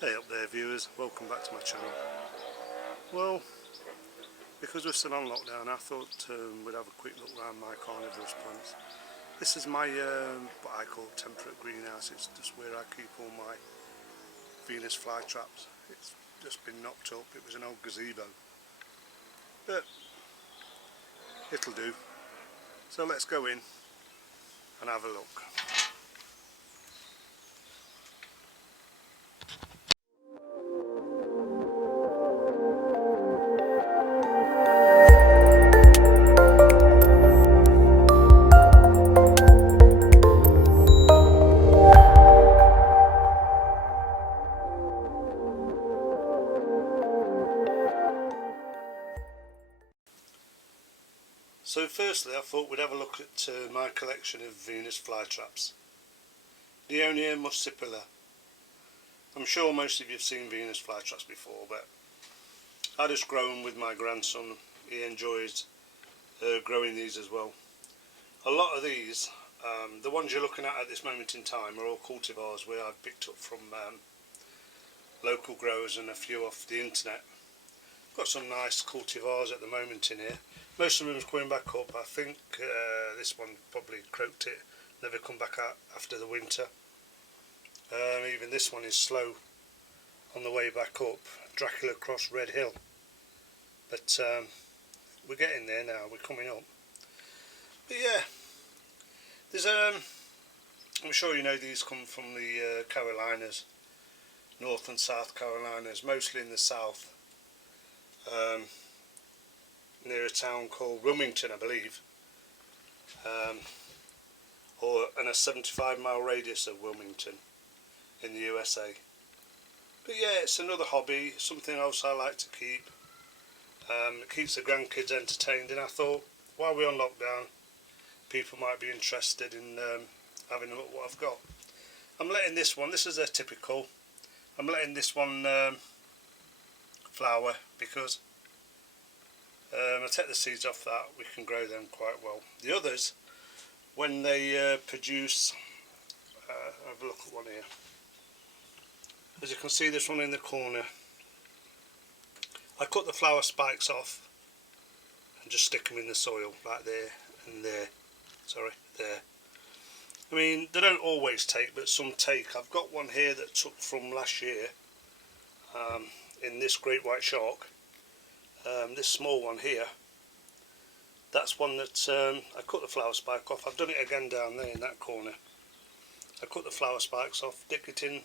Hey up there viewers, welcome back to my channel. Well, because we're still on lockdown, I thought we'd have a quick look around my carnivorous plants. This is my what I call temperate greenhouse. It's just where I keep all my Venus flytraps. It's just been knocked up. It was an old gazebo, but it'll do. So let's go in and have a look. So firstly I thought we'd have a look at my collection of Venus flytraps. Neonia muscipula. I'm sure most of you have seen Venus flytraps before, but I just grow them with my grandson. He enjoys growing these as well. A lot of these, the ones you're looking at this moment in time, are all cultivars where I've picked up from local growers and a few off the internet. Got some nice cultivars at the moment in here. Most of them is coming back up. I think this one probably croaked it, never come back out after the winter. Even this one is slow on the way back up, Dracula Cross Red Hill. But we're getting there now, we're coming up. But yeah, there's I'm sure you know these come from the Carolinas, North and South Carolinas, mostly in the south. Near a town called Wilmington, I believe, and a 75-mile radius of Wilmington in the USA. But yeah, it's another hobby, something else I like to keep. It keeps the grandkids entertained, and I thought while we're on lockdown, people might be interested in having a look at what I've got. I'm letting this one, this is a typical, I'm letting this one flower because I take the seeds off that, we can grow them quite well. The others, when they produce, have a look at one here. As you can see, this one in the corner, I cut the flower spikes off and just stick them in the soil, like there and there. Sorry, there. I mean, they don't always take, but some take. I've got one here that took from last year in this great white shark. This small one here, that's one that I cut the flower spike off. I've done it again down there in that corner. I cut the flower spikes off, dip it in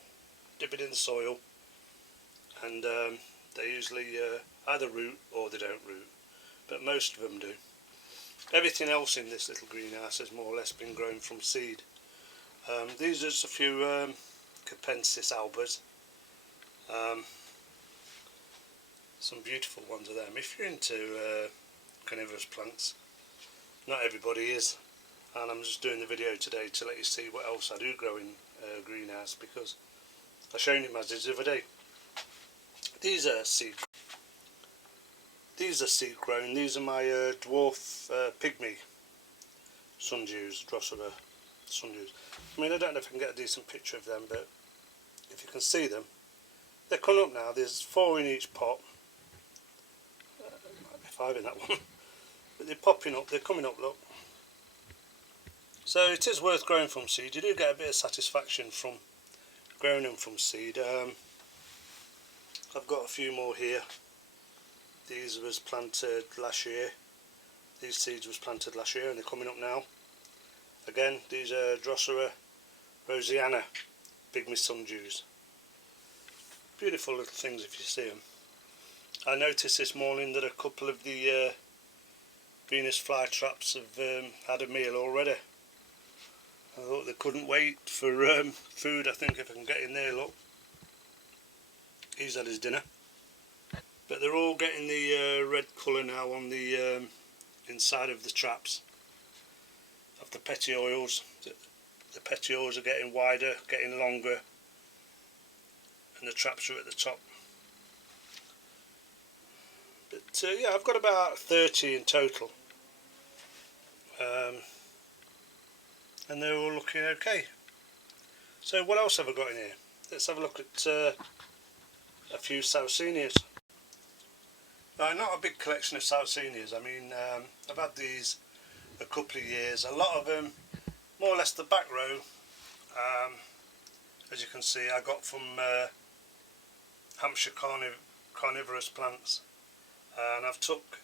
the soil, and they usually either root or they don't root, but most of them do. Everything else in this little greenhouse has more or less been grown from seed. These are just a few Capensis albas. Some beautiful ones of them. If you're into carnivorous plants, not everybody is, and I'm just doing the video today to let you see what else I do grow in greenhouse, because I shown you mazzies the other day. These are seed grown. These are my dwarf pygmy sundews, Drosera sundews. I mean, I don't know if I can get a decent picture of them, but if you can see them, they're coming up now. There's 4 in each pot. Might be 5 in that one. But they're popping up, they're coming up, look. So it is worth growing from seed. You do get a bit of satisfaction from growing them from seed. I've got a few more here. These was planted last year. These seeds was planted last year and they're coming up now. Again, these are Drosera rosiana, pygmy sundews. Beautiful little things if you see them. I noticed this morning that a couple of the Venus flytraps have had a meal already. I thought they couldn't wait for food. I think if I can get in there, look. He's had his dinner. But they're all getting the red colour now on the inside of the traps. Of the petioles. The petioles are getting wider, getting longer, and the traps are at the top. But yeah, I've got about 30 in total, and they're all looking okay. So what else have I got in here? Let's have a look at a few Sarracenias. Not a big collection of Sarracenias. I mean, I've had these a couple of years. A lot of them, more or less the back row, as you can see, I got from Hampshire Carnivorous plants, and I've took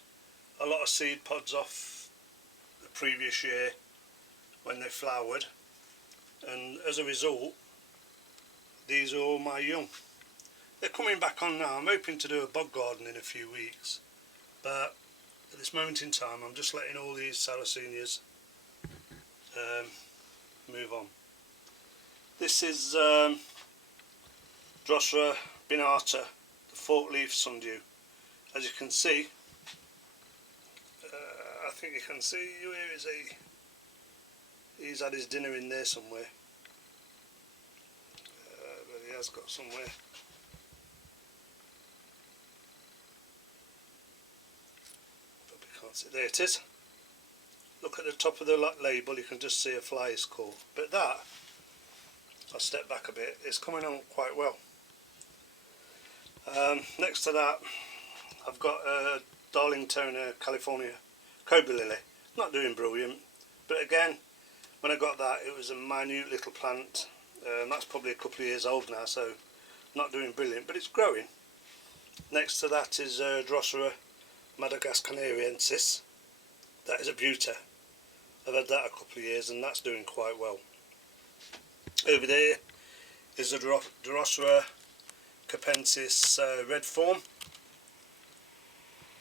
a lot of seed pods off the previous year when they flowered, and as a result these are all my young. They're coming back on now. I'm hoping to do a bog garden in a few weeks, but at this moment in time I'm just letting all these Sarracenias move on. This is Drosera binata, the fork leaf sundew. As you can see, I think you can see, where is he? He's had his dinner in there somewhere, but he has got somewhere. Probably can't see. There it is. Look at the top of the label, you can just see a fly is caught. But that, I'll step back a bit, it's coming on quite well. Next to that, I've got a Darlingtonia California Cobra Lily. Not doing brilliant, but again, when I got that, it was a minute little plant. That's probably a couple of years old now, so not doing brilliant, but it's growing. Next to that is Drosera Madagascariensis. That is a beauty. I've had that a couple of years and that's doing quite well. Over there is a Drosera capensis red form,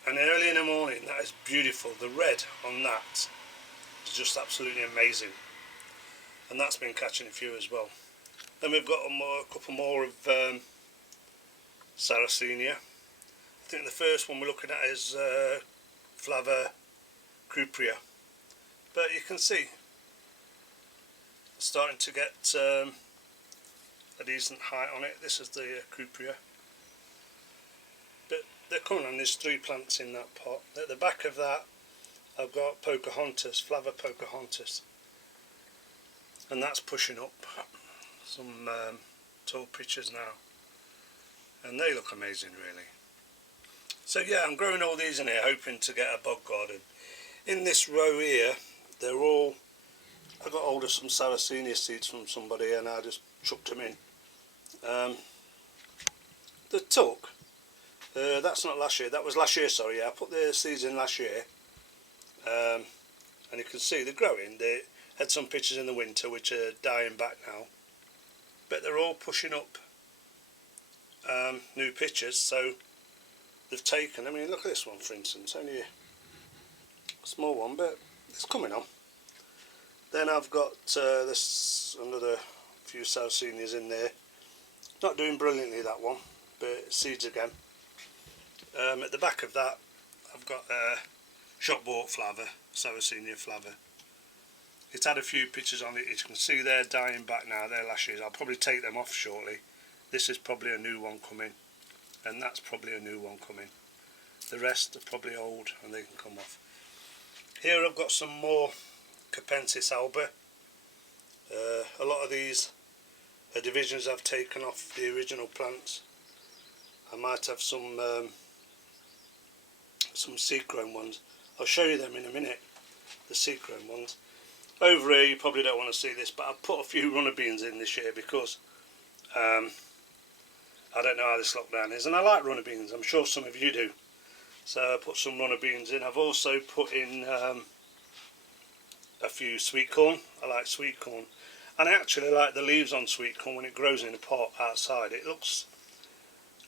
and early in the morning that is beautiful. The red on that is just absolutely amazing, and that's been catching a few as well. Then we've got a couple more of Sarracenia. I think the first one we're looking at is Flava Crupria, but you can see it's starting to get a decent height on it. This is the Crupria, but they're coming on. There's 3 plants in that pot. At the back of that I've got Pocahontas, Flava Pocahontas, and that's pushing up some tall pitchers now, and they look amazing really. So yeah, I'm growing all these in here hoping to get a bog garden. In this row here, they're all, I got hold of some Sarracenia seeds from somebody and I just chucked them in. The tuck, that's not last year, that was last year, sorry, yeah, I put the seeds in last year, and you can see they're growing. They had some pitchers in the winter which are dying back now, but they're all pushing up new pitchers, so they've taken, I mean look at this one for instance, only a small one, but it's coming on. Then I've got this another few Sarracenias in there. Not doing brilliantly that one, but seeds again. At the back of that I've got shop bought Flava, Sarracenia Flava. It's had a few pictures on it, as you can see they're dying back now, they're last year's. I'll probably take them off shortly. This is probably a new one coming, and that's probably a new one coming. The rest are probably old and they can come off. Here I've got some more Capensis alba. A lot of these are divisions I've taken off the original plants. I might have some seed grown ones. I'll show you them in a minute, the seed grown ones. Over here you probably don't want to see this, but I've put a few runner beans in this year because I don't know how this lockdown is, and I like runner beans, I'm sure some of you do. So I put some runner beans in. I've also put in a few sweet corn. I like sweet corn, and I actually like the leaves on sweet corn when it grows in a pot outside. It looks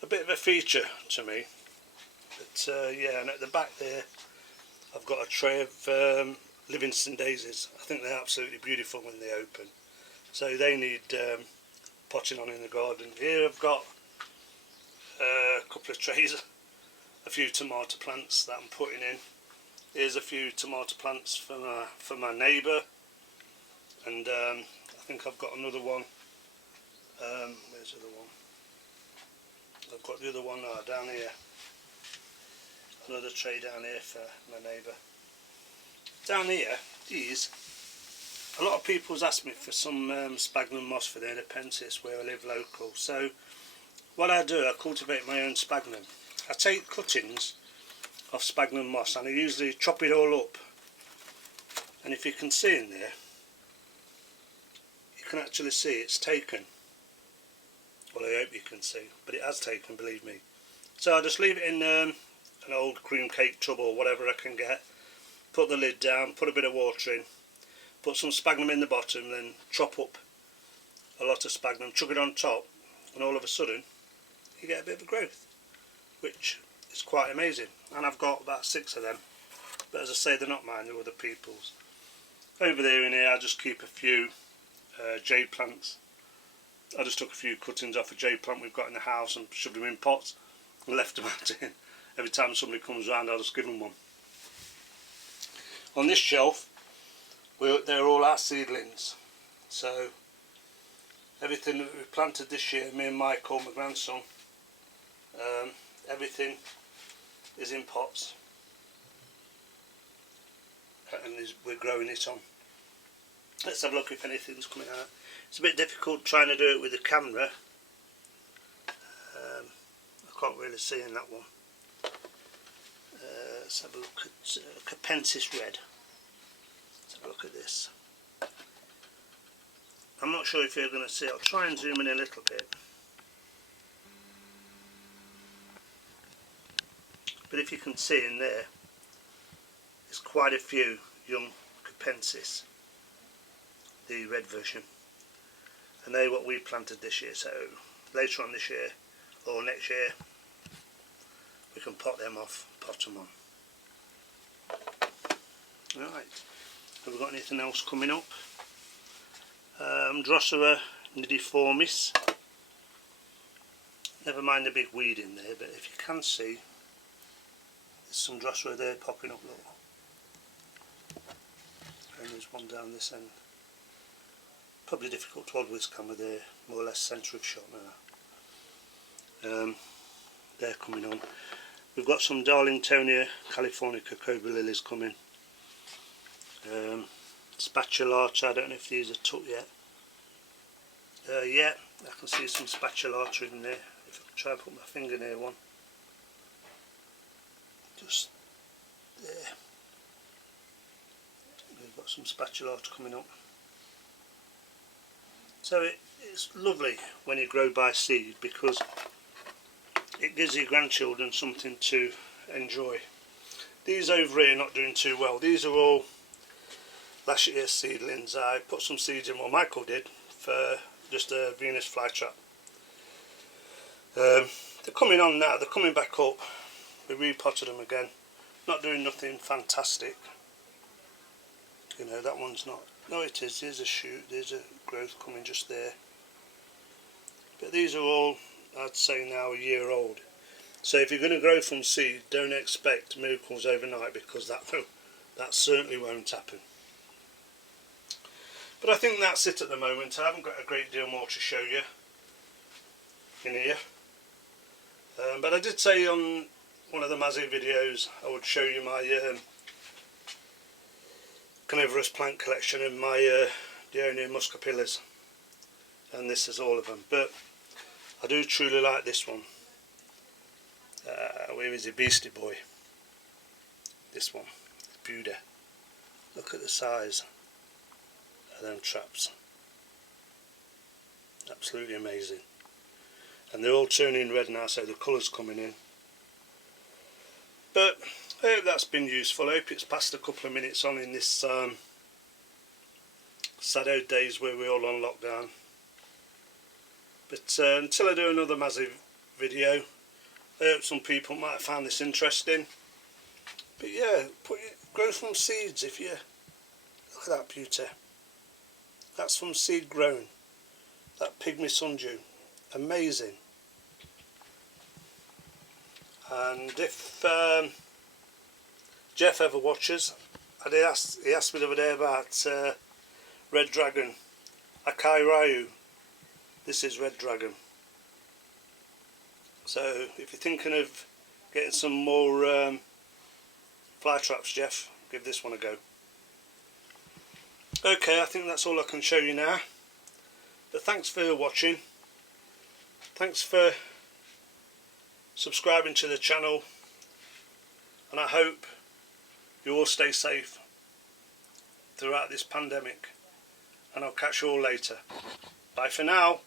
a bit of a feature to me. But yeah, and at the back there I've got a tray of Livingston daisies. I think they're absolutely beautiful when they open, so they need potting on in the garden. Here I've got a couple of trays, a few tomato plants that I'm putting in. Here's a few tomato plants for my neighbour, and I think I've got another one. Where's the other one? I've got the other one down here. Another tray down here for my neighbour. Down here, these, a lot of people's asked me for some sphagnum moss for their Nepenthes where I live local. So what I do, I cultivate my own sphagnum. I take cuttings of sphagnum moss and I usually chop it all up, and if you can see in there, you can actually see it's taken. Well, I hope you can see, but it has taken, believe me. So I just leave it in an old cream cake tub or whatever I can get, put the lid down, put a bit of water in, put some sphagnum in the bottom, then chop up a lot of sphagnum, chuck it on top, and all of a sudden you get a bit of a growth, which is quite amazing. And I've got about 6 of them, but as I say, they're not mine, they're other people's. Over there in here I just keep a few jade plants. I just took a few cuttings off a jade plant we've got in the house and shoved them in pots and left them out in. Every time somebody comes round I'll just give them one. On this shelf they're all our seedlings, so everything that we planted this year, me and Michael, my grandson, everything is in pots and we're growing it on. Let's have a look if anything's coming out. It's a bit difficult trying to do it with the camera. I can't really see in that one. Let's have a look at Capensis Red. Let's have a look at this. I'm not sure if you're going to see. I'll try and zoom in a little bit. But if you can see in there, there's quite a few young Capensis, the red version. And they're what we planted this year, so later on this year or next year we can pot them off, pot them on. Right, have we got anything else coming up? Drosera nidiformis. Never mind the big weed in there, but if you can see, there's some Drosera there popping up, look. And there's one down this end. Probably difficult to hold with this camera, there, more or less centre of shot now. They're coming on. We've got some Darlingtonia Californica Cobra lilies coming. Spatulata, I don't know if these are took yet. Yeah, I can see some spatulata in there. If I can try and put my finger near one. Just there. We've got some spatulata coming up. So it's lovely when you grow by seed because it gives your grandchildren something to enjoy. These over here are not doing too well. These are all last year's seedlings. I put some seeds in, well Michael did, for just a Venus flytrap. They're coming on now, they're coming back up. We repotted them again. Not doing nothing fantastic. You know, that one's not. No, it is. There's a shoot, there's a growth coming just there. But these are all, I'd say now, a year old. So if you're going to grow from seed, don't expect miracles overnight, because that certainly won't happen. But I think that's it at the moment. I haven't got a great deal more to show you in here. But I did say on one of the Mazzy videos I would show you my Carnivorous plant collection and my Dionia muscapillas, and this is all of them. But I do truly like this one. Where is he? Beastie Boy. This one, Buda. Look at the size of them traps. Absolutely amazing. And they're all turning red now, so the colour's coming in. But I hope that's been useful. I hope it's passed a couple of minutes on in this sad old days where we're all on lockdown. But until I do another massive video, I hope some people might have found this interesting. But yeah, grow from seeds. If you look at that beauty, that's from seed grown. That pygmy sundew, amazing. And if Jeff ever watches, he asked me the other day about Red Dragon, Akai Ryu. This is Red Dragon. So if you're thinking of getting some more fly traps, Jeff, give this one a go. Okay, I think that's all I can show you now. But thanks for watching. Thanks for subscribing to the channel, and I hope you all stay safe throughout this pandemic, and I'll catch you all later. Bye for now.